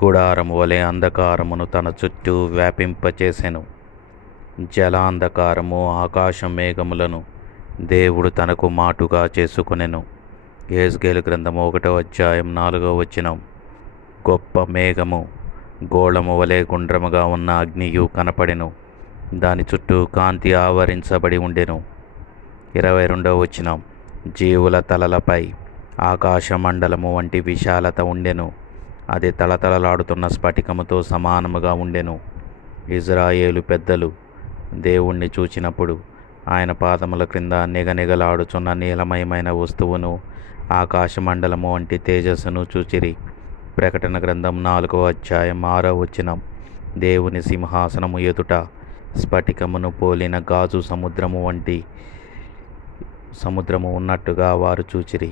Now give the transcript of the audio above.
గుడారము వలె అంధకారమును తన చుట్టూ వ్యాపింపచేసెను. జలాంధకారము ఆకాశ మేఘములను దేవుడు తనకు మాటుగా చేసుకొనెను. యెహెజ్కేలు గ్రంథము 1వ అధ్యాయం 4వ వచనం. గొప్ప మేఘము గోళము వలె గుండ్రముగా ఉన్న అగ్నియు కనపడెను. దాని చుట్టూ కాంతి ఆవరించబడి ఉండెను. 22వ వచనం. జీవుల తలలపై ఆకాశ మండలము వంటి విశాలత ఉండెను. అది తళతళలాడుతున్న స్ఫటికముతో సమానముగా ఉండెను. ఇజ్రాయేలు పెద్దలు దేవుణ్ణి చూచినప్పుడు ఆయన పాదముల క్రింద నిగనిగలాడుచున్న నీలమయమైన వస్తువును, ఆకాశ మండలము వంటి తేజస్సును చూచిరి. ప్రకటన గ్రంథం 4వ అధ్యాయం 6వ వచనం. దేవుని సింహాసనము ఎదుట స్ఫటికమును పోలిన గాజు సముద్రము ఉన్నట్టుగా వారు చూచిరి.